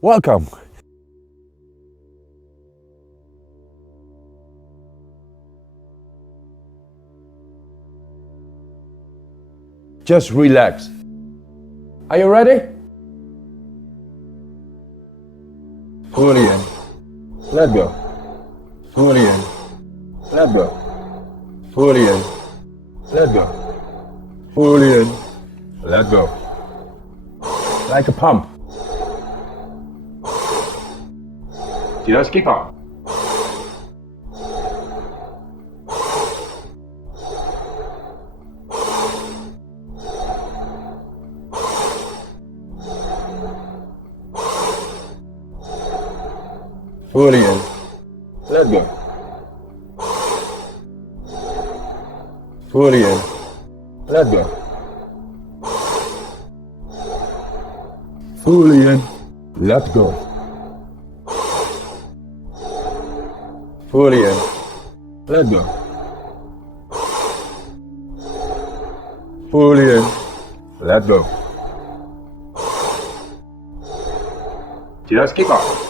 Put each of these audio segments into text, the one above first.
Welcome. Just relax. Are you ready? Fully in. Let go. Fully in. Let go. Fully in. Let go. Fully in. Let go. Like a pump. Just keep on. Fully in. Let go. Fully in. Let go. Fully in. Let go. Fully in. Let go. Fully in. Let go. Just keep on.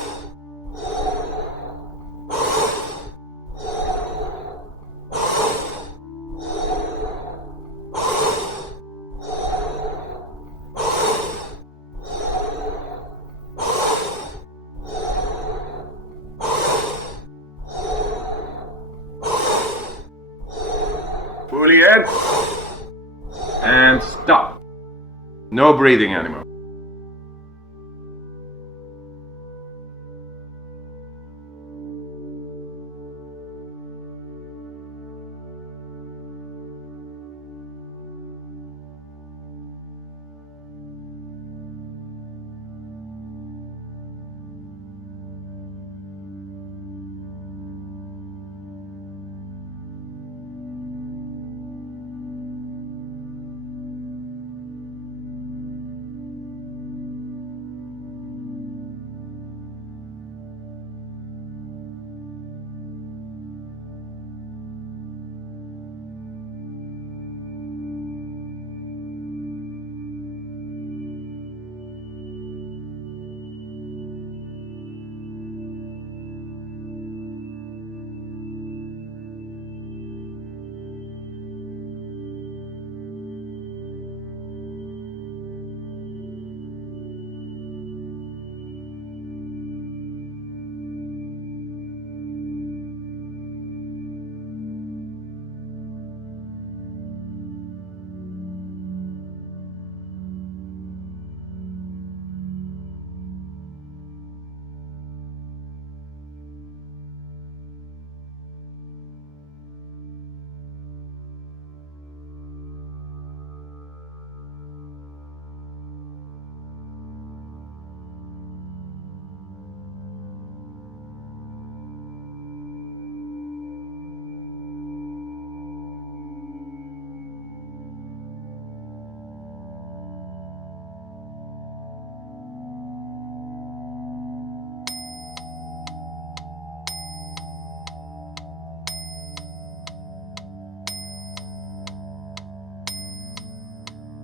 Fully in. And stop. No breathing anymore.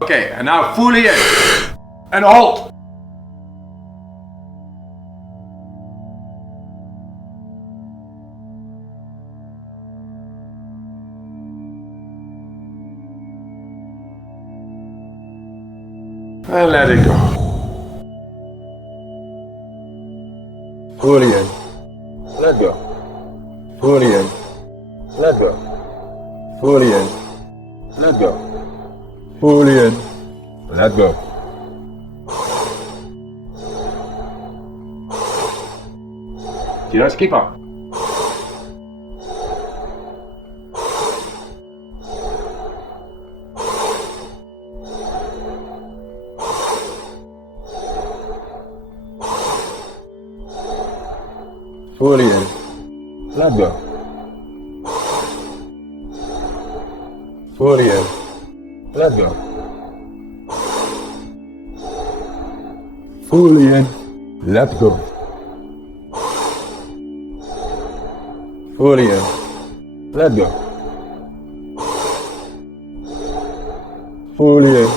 Okay, and now fully in. And hold. And let it go. Fully in. Let go. Fully in. Let go. Fully in. Let go. Fully in. Let go. Just keep on. Fully in. Let go. Fully in. Let go. Fully in. Let go. Fully in. Let go. Fully in.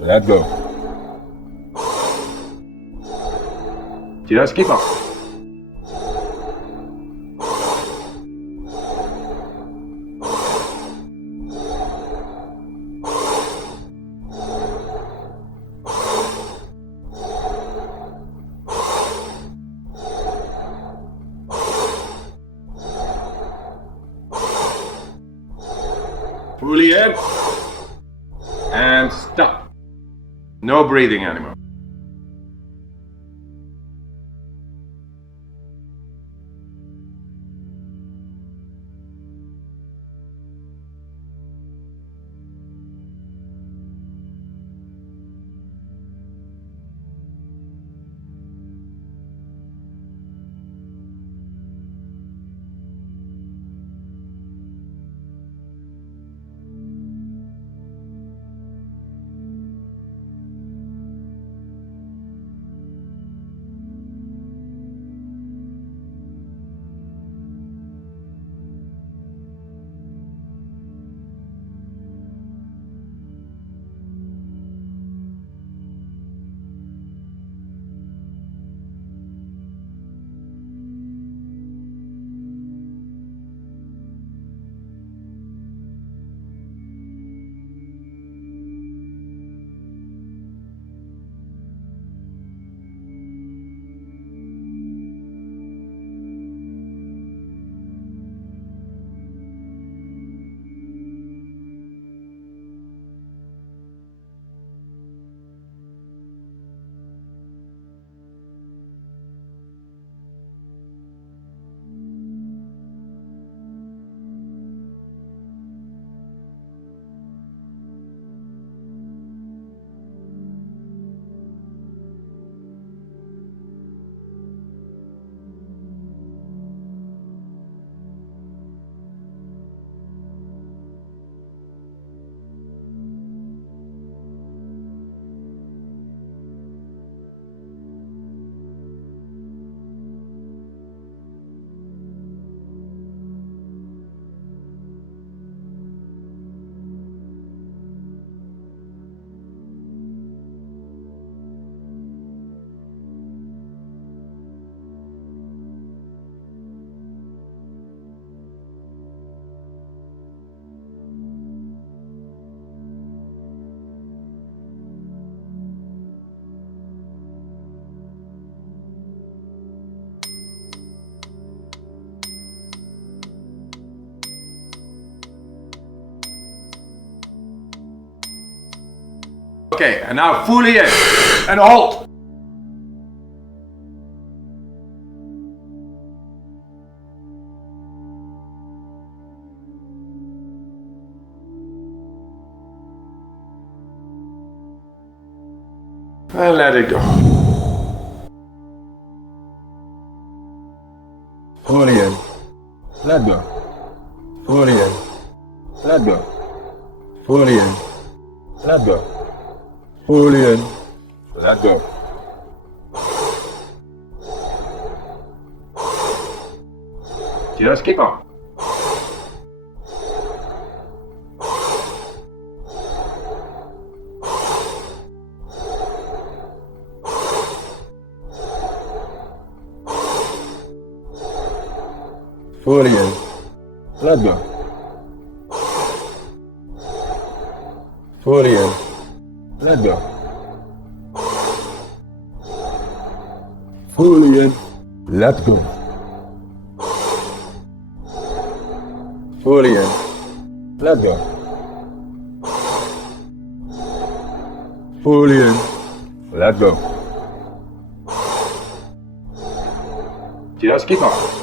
Let go. Just keep on. Fully in. And stop. No breathing anymore. Okay, and now fully in. And hold. And let it go. Fully in. Let go. Fully in. Let go. Fully in. Let go. Fully in. Let go. Just keep on. Fully in. Let go. Fully in. Let go. Fully in. Let go. Fully in. Let go. Fully in. Let go. Just keep on.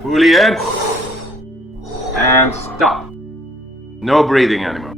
Fully in. And stop. No breathing anymore.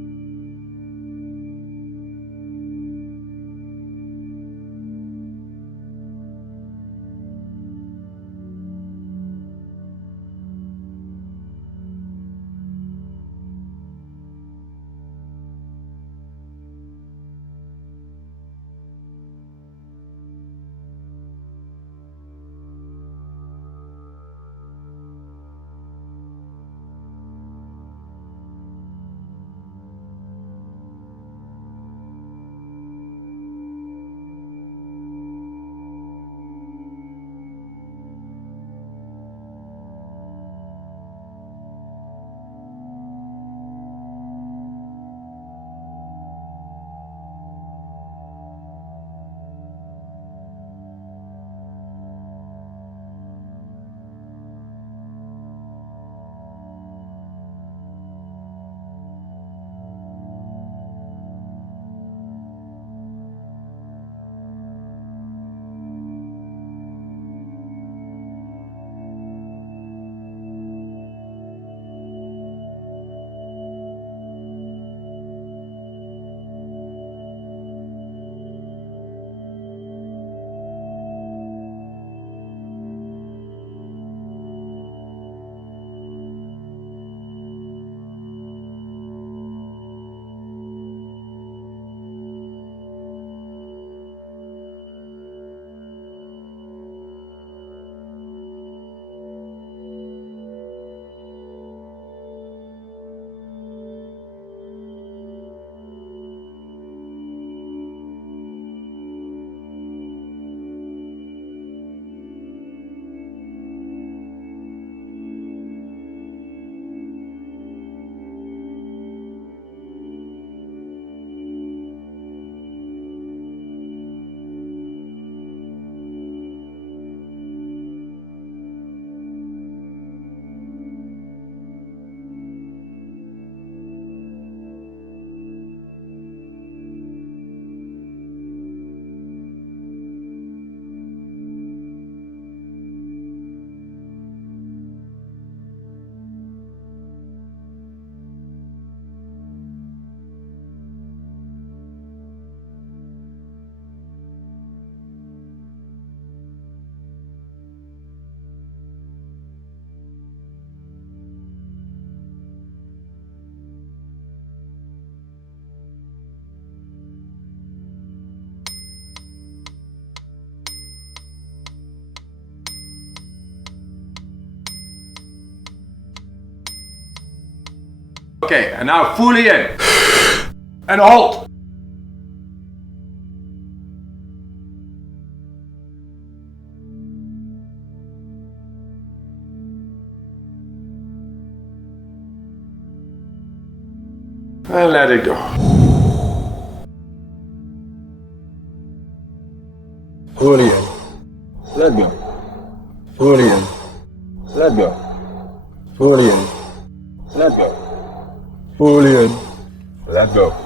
Okay, and now fully in. And halt. And let it go. Fully in. Let go. Fully in. Let go. Fully in. Let go. Fully in. Let go.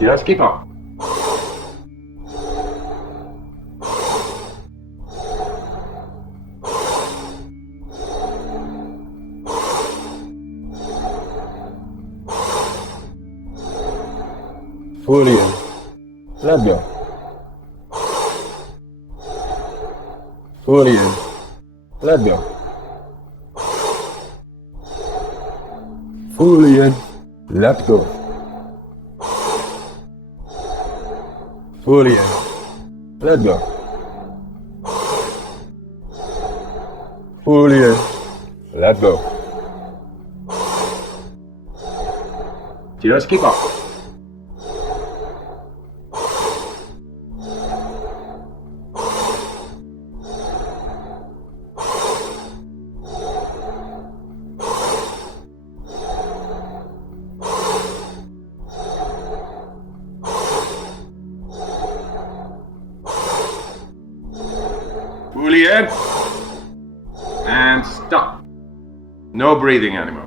Just keep on. Fully in. Let go. Fully in. Let go. Fully in. Let go. Fully in. Let go. Fully in. Let go. Just keep on. Fully in. And stop. No breathing anymore.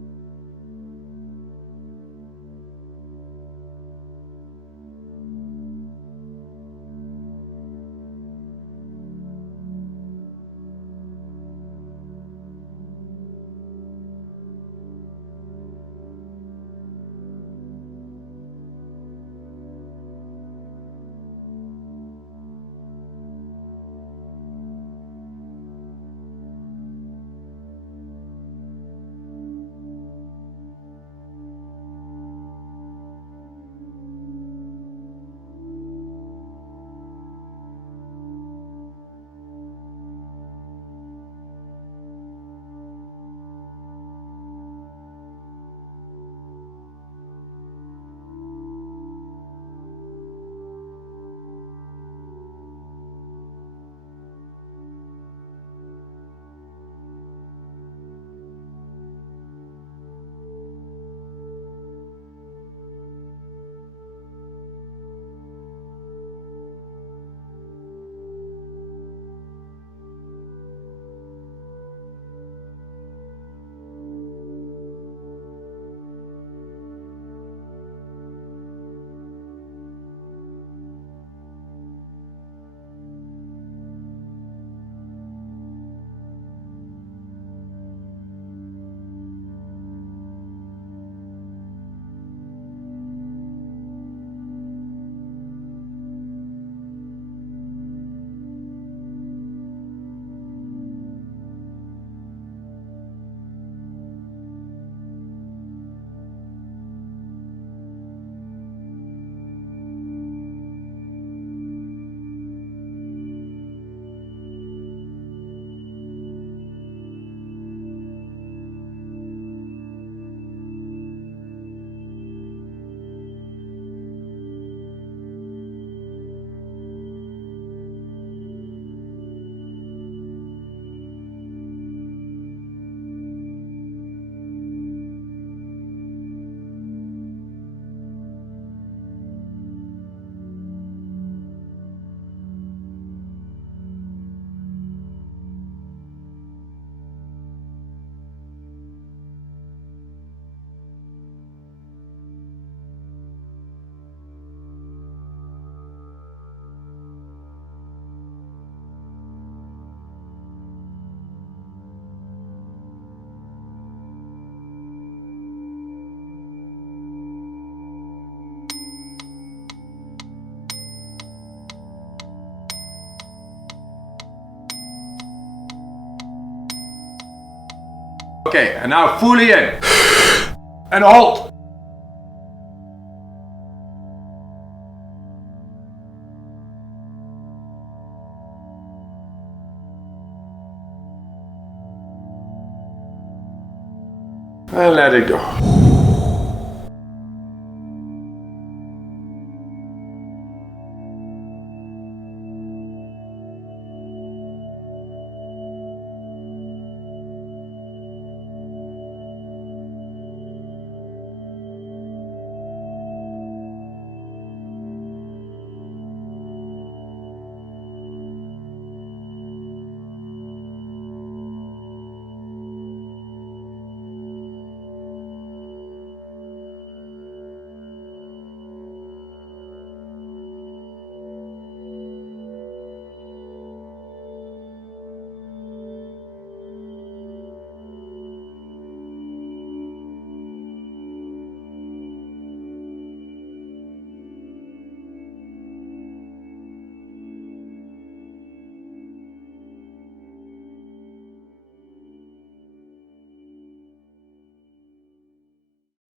Okay, and now fully in. And halt. and let it go.